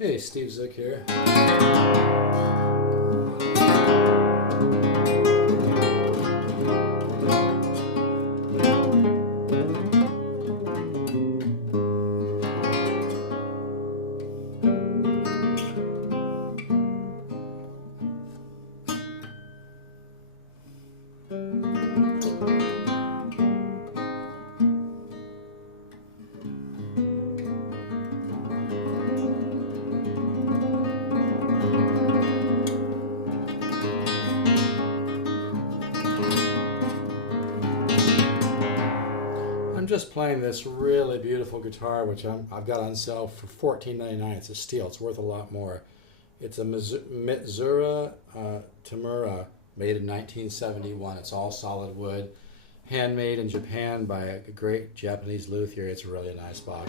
Hey, Steve Zook here. I'm just playing this really beautiful guitar, which I've got on sale for $14.99. It's a steal. It's worth a lot more. It's a Mitsura Tamura, made in 1971. It's all solid wood, handmade in Japan by a great Japanese luthier. It's really a nice box.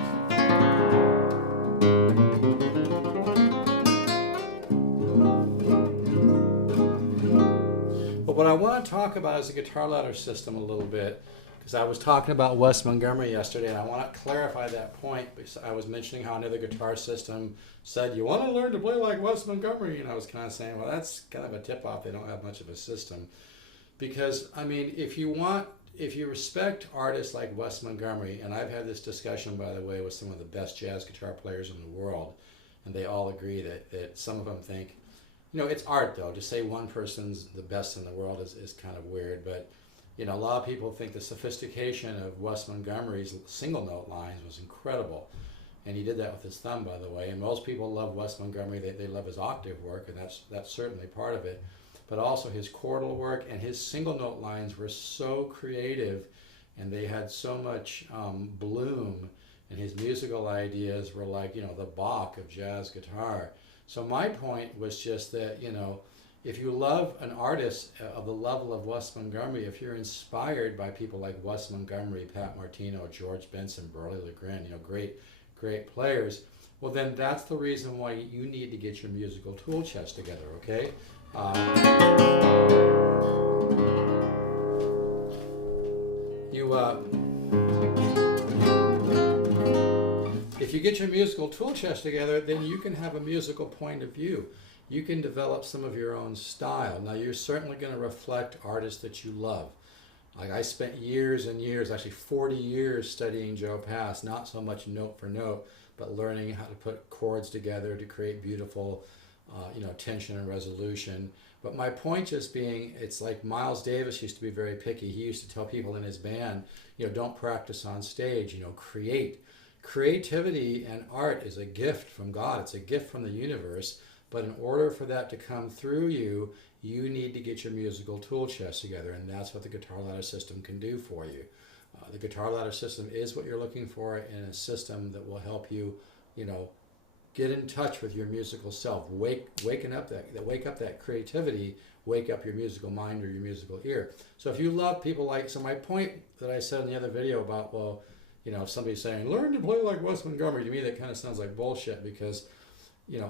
But what I want to talk about is the guitar ladder system a little bit, because I was talking about Wes Montgomery yesterday, and I want to clarify that point, because I was mentioning how another guitar system said, you want to learn to play like Wes Montgomery, and I was kind of saying, well, that's kind of a tip-off. They don't have much of a system. Because, I mean, if you respect artists like Wes Montgomery, and I've had this discussion, by the way, with some of the best jazz guitar players in the world, and they all agree that some of them think, it's art, though. To say one person's the best in the world is kind of weird, but a lot of people think the sophistication of Wes Montgomery's single note lines was incredible. And he did that with his thumb, by the way. And most people love Wes Montgomery. They love his octave work, and that's certainly part of it. But also his chordal work and his single note lines were so creative, and they had so much bloom, and his musical ideas were like, the Bach of jazz guitar. So my point was just that, if you love an artist of the level of Wes Montgomery, if you're inspired by people like Wes Montgomery, Pat Martino, George Benson, Burley LeGrand, great players, well then that's the reason why you need to get your musical tool chest together, okay? If you get your musical tool chest together, then you can have a musical point of view. You can develop some of your own style. Now, you're certainly going to reflect artists that you love. Like I spent years and years, actually 40 years studying Joe Pass, not so much note for note, but learning how to put chords together to create beautiful, tension and resolution. But my point just being, it's like Miles Davis used to be very picky. He used to tell people in his band, don't practice on stage, create. Creativity and art is a gift from God. It's a gift from the universe. But in order for that to come through you, you need to get your musical tool chest together, and that's what the guitar ladder system can do for you. The guitar ladder system is what you're looking for in a system that will help you, get in touch with your musical self. Wake up that creativity, wake up your musical mind or your musical ear. So if you love people so my point that I said in the other video about, if somebody's saying, learn to play like Wes Montgomery, to me that kind of sounds like bullshit, because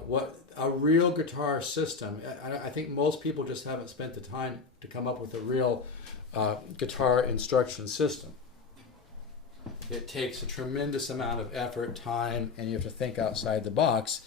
what a real guitar system, I think most people just haven't spent the time to come up with a real guitar instruction system. It takes a tremendous amount of effort, time, and you have to think outside the box.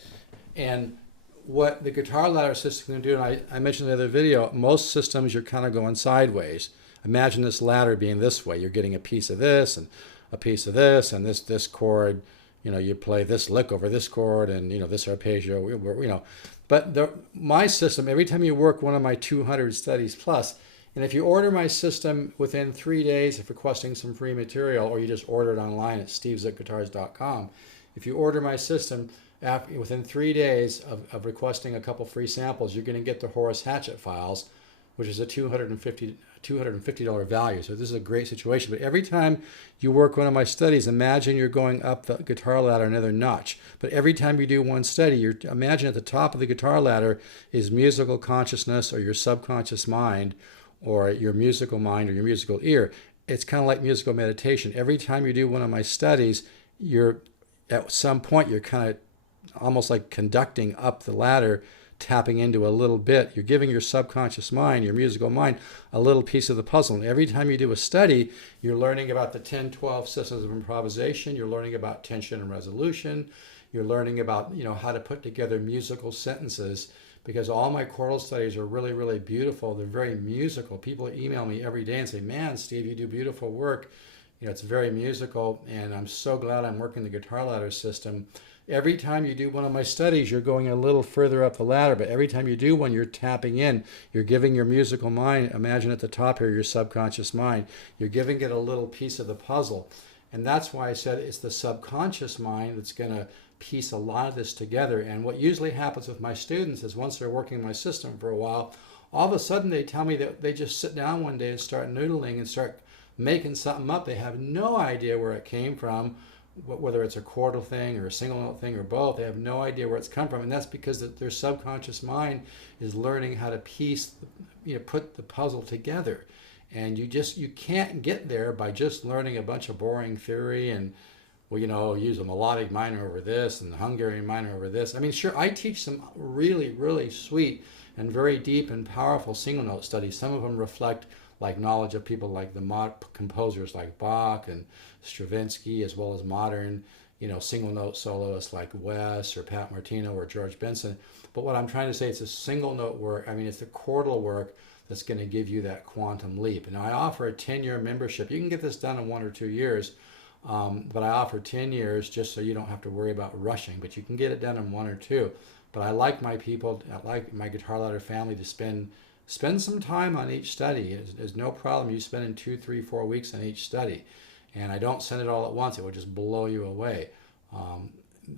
And what the guitar ladder system can do, and I mentioned in the other video, most systems you're kind of going sideways. Imagine this ladder being this way. You're getting a piece of this and a piece of this, and this chord, you play this lick over this chord, and this arpeggio, But my system, every time you work one of my 200 studies plus, and if you order my system within 3 days of requesting some free material, or you just order it online at stevezookguitars.com, if you order my system within 3 days of requesting a couple free samples, you're going to get the Horace Hatchett files, which is a $250 value. So this is a great situation. But every time you work one of my studies, imagine you're going up the guitar ladder another notch. But every time you do one study, imagine at the top of the guitar ladder is musical consciousness, or your subconscious mind, or your musical mind, or your musical ear. It's kind of like musical meditation. Every time you do one of my studies, at some point you're kind of almost like conducting up the ladder, tapping into a little bit. You're giving your subconscious mind, your musical mind, a little piece of the puzzle. And every time you do a study, you're learning about the 10, 12 systems of improvisation. You're learning about tension and resolution. You're learning about, you know, how to put together musical sentences, because all my choral studies are really, really beautiful. They're very musical. People email me every day and say, man, Steve, you do beautiful work. You know, it's very musical, and I'm so glad I'm working the guitar ladder system. Every time you do one of my studies, you're going a little further up the ladder, but every time you do one, you're tapping in. You're giving your musical mind, imagine at the top here, your subconscious mind, you're giving it a little piece of the puzzle. And that's why I said it's the subconscious mind that's going to piece a lot of this together. And what usually happens with my students is once they're working my system for a while, all of a sudden they tell me that they just sit down one day and start noodling and start making something up. They have no idea where it came from, whether it's a chordal thing or a single note thing or both. They have no idea where it's come from, and that's because their subconscious mind is learning how to piece, you know, put the puzzle together. And you can't get there by just learning a bunch of boring theory and, well, you know, use a melodic minor over this and the Hungarian minor over this. I mean, sure, I teach some really, really sweet and very deep and powerful single note studies. Some of them reflect like knowledge of people like the composers like Bach and Stravinsky, as well as modern, you know, single note soloists like Wes or Pat Martino or George Benson. But what I'm trying to say, it's a single note work. I mean, it's the chordal work that's going to give you that quantum leap. Now, I offer a 10-year membership. You can get this done in 1 or 2 years, but I offer 10 years just so you don't have to worry about rushing. But you can get it done in 1 or 2. But I like my people, I like my guitar ladder family to spend some time on each study. There's no problem you spending 2, 3, 4 weeks on each study. And I don't send it all at once. It would just blow you away.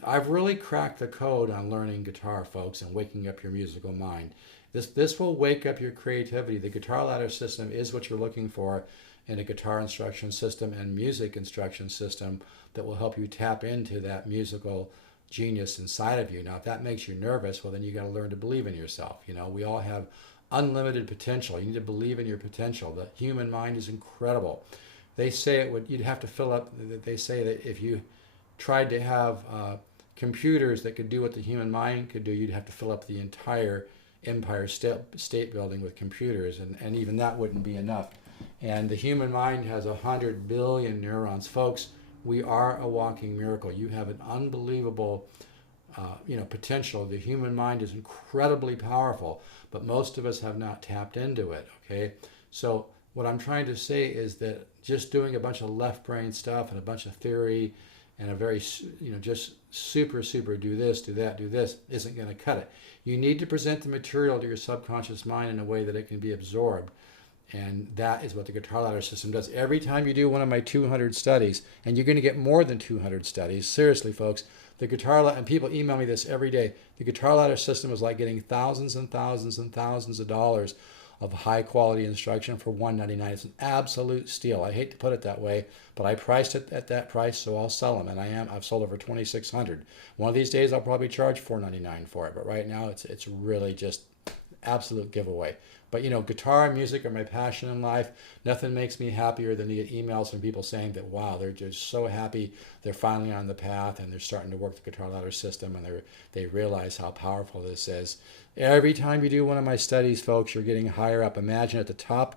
I've really cracked the code on learning guitar, folks, and waking up your musical mind. This will wake up your creativity. The guitar ladder system is what you're looking for in a guitar instruction system and music instruction system that will help you tap into that musical genius inside of you. Now, if that makes you nervous, well, then you got to learn to believe in yourself. You know, we all have unlimited potential. You need to believe in your potential. The human mind is incredible. They say you'd have to fill up, they say that if you tried to have computers that could do what the human mind could do, you'd have to fill up the entire Empire State Building with computers, and even that wouldn't be enough. And the human mind has 100 billion neurons. Folks, we are a walking miracle. You have an unbelievable potential. The human mind is incredibly powerful, but most of us have not tapped into it, okay? So what I'm trying to say is that just doing a bunch of left brain stuff and a bunch of theory and a very, just super do this, do that, do this, isn't going to cut it. You need to present the material to your subconscious mind in a way that it can be absorbed. And that is what the guitar ladder system does. Every time you do one of my 200 studies, and you're going to get more than 200 studies, seriously, folks, the guitar ladder, and people email me this every day, the guitar ladder system is like getting thousands and thousands and thousands of dollars of high quality instruction for $199. It's an absolute steal. I hate to put it that way, but I priced it at that price, so I'll sell them, and I've sold over 2,600. One of these days I'll probably charge $499 for it, but right now it's really just absolute giveaway. But guitar and music are my passion in life. Nothing makes me happier than to get emails from people saying that, wow, they're just so happy they're finally on the path and they're starting to work the guitar ladder system, and they realize how powerful this is. Every time you do one of my studies, folks, you're getting higher up. Imagine at the top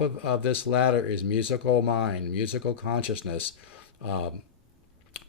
of this ladder is musical mind, musical consciousness, the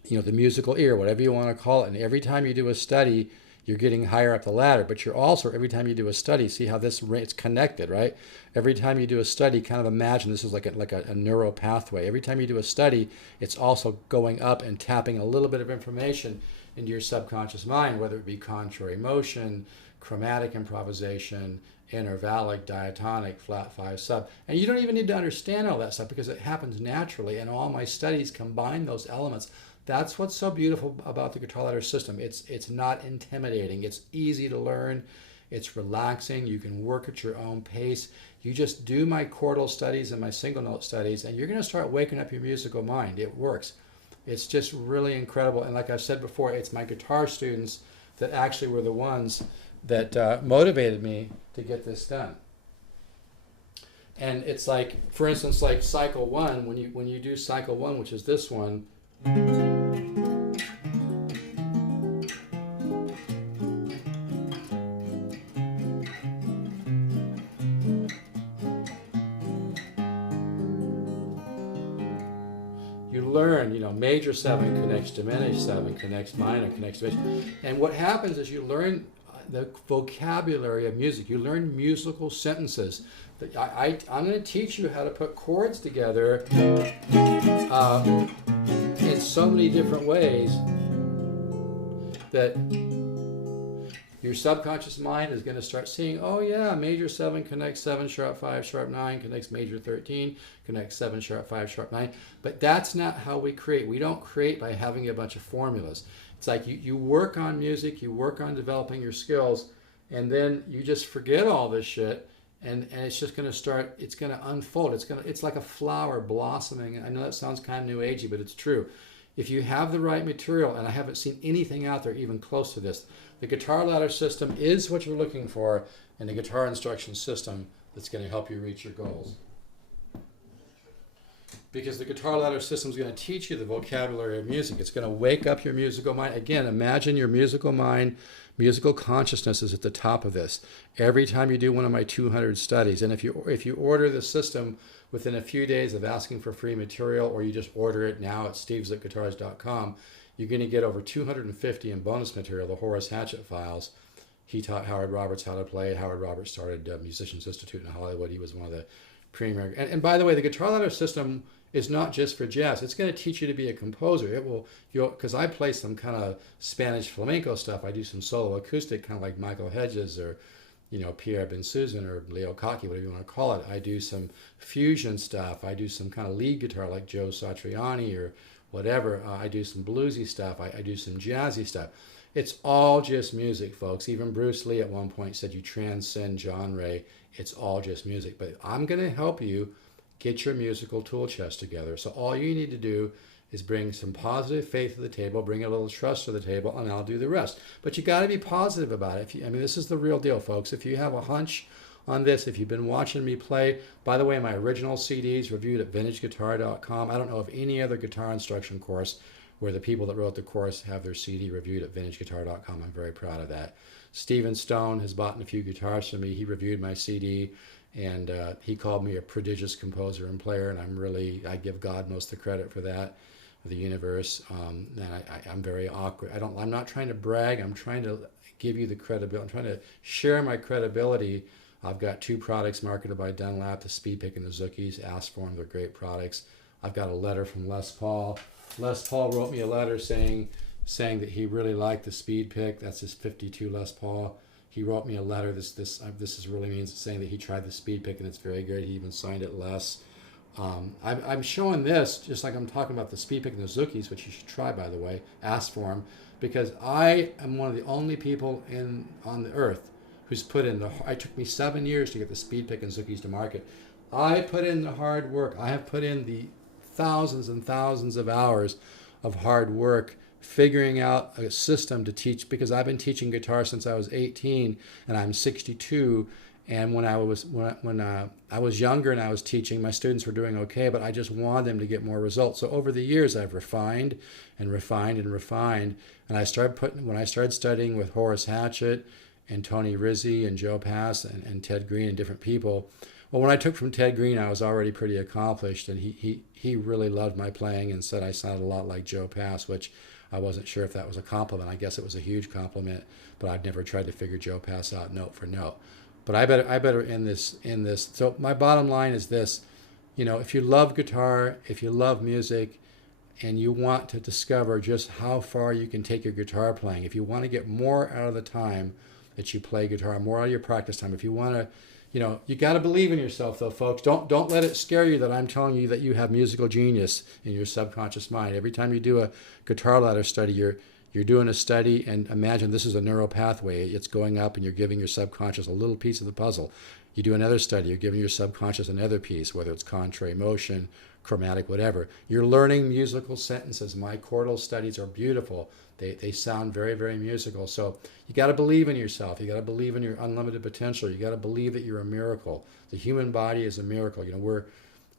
musical ear, whatever you want to call it. And every time you do a study, you're getting higher up the ladder, but you're also, every time you do a study, see how it's connected, right? Every time you do a study, kind of imagine this is like a neural pathway. Every time you do a study, it's also going up and tapping a little bit of information into your subconscious mind, whether it be contrary motion, chromatic improvisation, intervallic, diatonic, flat 5 sub. And you don't even need to understand all that stuff because it happens naturally, and all my studies combine those elements. That's what's so beautiful about the guitar ladder system. It's not intimidating. It's easy to learn. It's relaxing. You can work at your own pace. You just do my chordal studies and my single note studies, and you're going to start waking up your musical mind. It works. It's just really incredible. And like I've said before, it's my guitar students that actually were the ones that motivated me to get this done. And it's like, for instance, like cycle 1, when you do cycle 1, which is this one, you learn, major 7 connects diminished 7, connects minor, connects diminished. And what happens is you learn the vocabulary of music. You learn musical sentences. I'm going to teach you how to put chords together in so many different ways that your subconscious mind is going to start seeing, oh yeah, major 7 connects 7 sharp 5 sharp 9, connects major 13, connects 7 sharp 5 sharp 9. But that's not how we create. We don't create by having a bunch of formulas. It's like you work on music, you work on developing your skills, and then you just forget all this shit, and it's just going to start, it's going to unfold. It's like a flower blossoming. I know that sounds kind of new agey, but it's true. If you have the right material, and I haven't seen anything out there even close to this, the guitar ladder system is what you're looking for, and the guitar instruction system that's going to help you reach your goals. Because the guitar ladder system is going to teach you the vocabulary of music. It's going to wake up your musical mind. Again, imagine your musical mind, musical consciousness is at the top of this. Every time you do one of my 200 studies, and if you order the system within a few days of asking for free material, or you just order it now at stevesguitars.com, you're going to get over 250 in bonus material, the Horace Hatchett files. He taught Howard Roberts how to play. Howard Roberts started Musicians Institute in Hollywood. He was one of the premier. And by the way, the guitar ladder system is not just for jazz. It's going to teach you to be a composer. It will, because I play some kind of Spanish flamenco stuff. I do some solo acoustic, kind of like Michael Hedges or, Pierre Bensusan or Leo Kaki, whatever you want to call it. I do some fusion stuff. I do some kind of lead guitar like Joe Satriani or whatever. I do some bluesy stuff. I do some jazzy stuff. It's all just music, folks. Even Bruce Lee at one point said you transcend genre. It's all just music. But I'm going to help you get your musical tool chest together. So all you need to do is bring some positive faith to the table, bring a little trust to the table, and I'll do the rest. But you got to be positive about it. This is the real deal, folks. If you have a hunch on this, if you've been watching me play, by the way, my original CDs reviewed at vintageguitar.com. I don't know of any other guitar instruction course where the people that wrote the course have their CD reviewed at vintageguitar.com. I'm very proud of that. Steven Stone has bought a few guitars from me. He reviewed my CD, and he called me a prodigious composer and player, and I give God most of the credit for that, the universe. And I'm very awkward. I'm not trying to brag. I'm trying to give you the credibility. I'm trying to share my credibility. I've got 2 products marketed by Dunlap, the Speed Pick and the Zookies. Ask for them. They're great products. I've got a letter from Les Paul. Les Paul wrote me a letter saying that he really liked the Speed Pick. That's his 52 Les Paul. He wrote me a letter. This is really means saying that he tried the Speed Pick and it's very good. He even signed it Les. I'm showing this just like I'm talking about the Speed Pick and the Zookies, which you should try, by the way. Ask for them, because I am one of the only people on the earth who's put in it took me 7 years to get the Speed Pick and Zookies to market. I put in the hard work. I have put in the thousands and thousands of hours of hard work figuring out a system to teach, because I've been teaching guitar since I was 18 and I'm 62. And when I was younger and I was teaching, my students were doing okay, but I just wanted them to get more results. So over the years, I've refined and refined and refined. And when I started studying with Horace Hatchett and Tony Rizzi and Joe Pass and Ted Green and different people, well, when I took from Ted Green, I was already pretty accomplished, and he really loved my playing and said I sounded a lot like Joe Pass, which I wasn't sure if that was a compliment. I guess it was a huge compliment, but I'd never tried to figure Joe Pass out note for note. But I better end this. So my bottom line is this: if you love guitar, if you love music, and you want to discover just how far you can take your guitar playing, if you want to get more out of the time that you play guitar, more out of your practice time, if you want to, you got to believe in yourself, though, folks. Don't let it scare you that I'm telling you that you have musical genius in your subconscious mind. Every time you do a guitar ladder study, you're doing a study, and imagine this is a neural pathway. It's going up, and you're giving your subconscious a little piece of the puzzle. You do another study, you're giving your subconscious another piece, whether it's contrary motion, chromatic, whatever. You're learning musical sentences. My chordal studies are beautiful. They sound very, very musical. So you got to believe in yourself. You got to believe in your unlimited potential. You got to believe that you're a miracle. The human body is a miracle.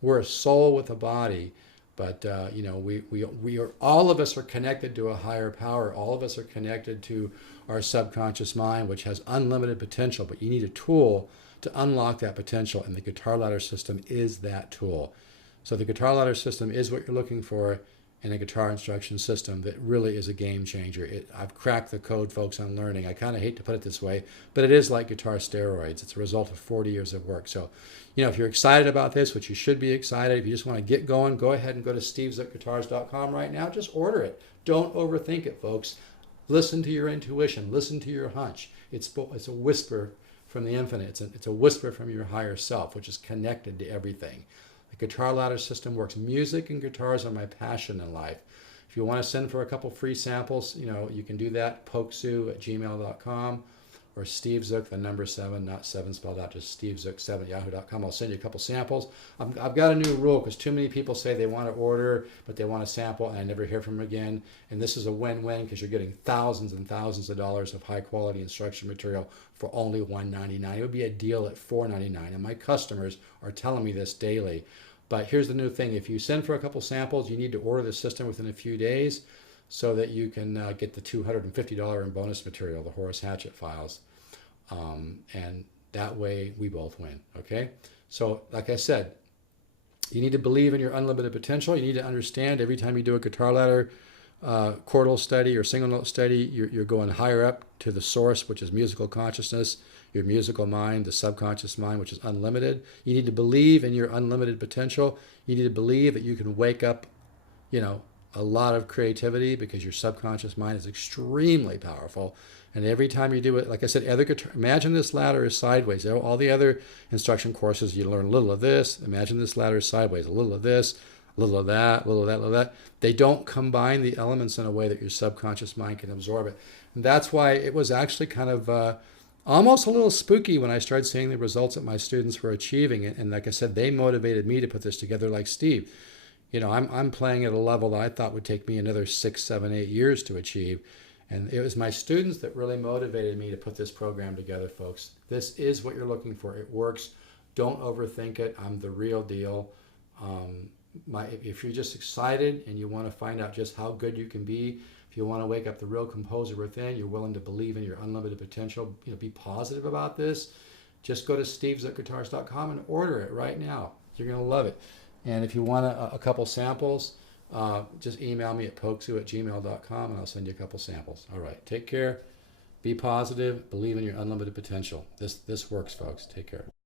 We're a soul with a body, but we are, all of us are connected to a higher power. All of us are connected to our subconscious mind, which has unlimited potential. But you need a tool to unlock that potential, and the guitar ladder system is that tool. So the guitar ladder system is what you're looking for. and a guitar instruction system that really is a game changer. I've cracked the code, folks, on learning. I kind of hate to put it this way, but it is like guitar steroids. It's a result of 40 years of work. So, if you're excited about this, which you should be excited, if you just want to get going, go ahead and go to stevesguitars.com right now. Just order it. Don't overthink it, folks. Listen to your intuition. Listen to your hunch. It's a whisper from the infinite. It's a whisper from your higher self, which is connected to everything. The guitar ladder system works. Music and guitars are my passion in life. If you want to send for a couple free samples, you can do that. pokesue@gmail.com or stevezook, the number 7, not 7 spelled out, just stevezook7@yahoo.com. I'll send you a couple samples. I've got a new rule because too many people say they want to order, but they want a sample, and I never hear from them again. And this is a win-win because you're getting thousands and thousands of dollars of high-quality instruction material for only $199. It would be a deal at $499, and my customers are telling me this daily. But here's the new thing. If you send for a couple samples, you need to order the system within a few days so that you can get the $250 in bonus material, the Horace Hatchett files. And that way we both win, okay? So like I said, you need to believe in your unlimited potential. You need to understand every time you do a guitar ladder chordal study or single note study, you're going higher up to the source, which is musical consciousness, your musical mind, the subconscious mind, which is unlimited. You need to believe in your unlimited potential. You need to believe that you can wake up, a lot of creativity because your subconscious mind is extremely powerful. And every time you do it, like I said, imagine this ladder is sideways. All the other instruction courses, you learn a little of this. Imagine this ladder is sideways, a little of this, a little of that, a little of that, a little of that. They don't combine the elements in a way that your subconscious mind can absorb it. And that's why it was actually kind of almost a little spooky when I started seeing the results that my students were achieving. And like I said, they motivated me to put this together like Steve. I'm playing at a level that I thought would take me another 6, 7, 8 years to achieve. And it was my students that really motivated me to put this program together, folks. This is what you're looking for. It works. Don't overthink it. I'm the real deal. If you're just excited and you want to find out just how good you can be, if you want to wake up the real composer within, you're willing to believe in your unlimited potential, be positive about this, just go to stevesguitars.com and order it right now. You're going to love it. And if you want a couple samples, just email me at pokesue@gmail.com and I'll send you a couple samples. All right, take care, be positive, believe in your unlimited potential. This works, folks. Take care.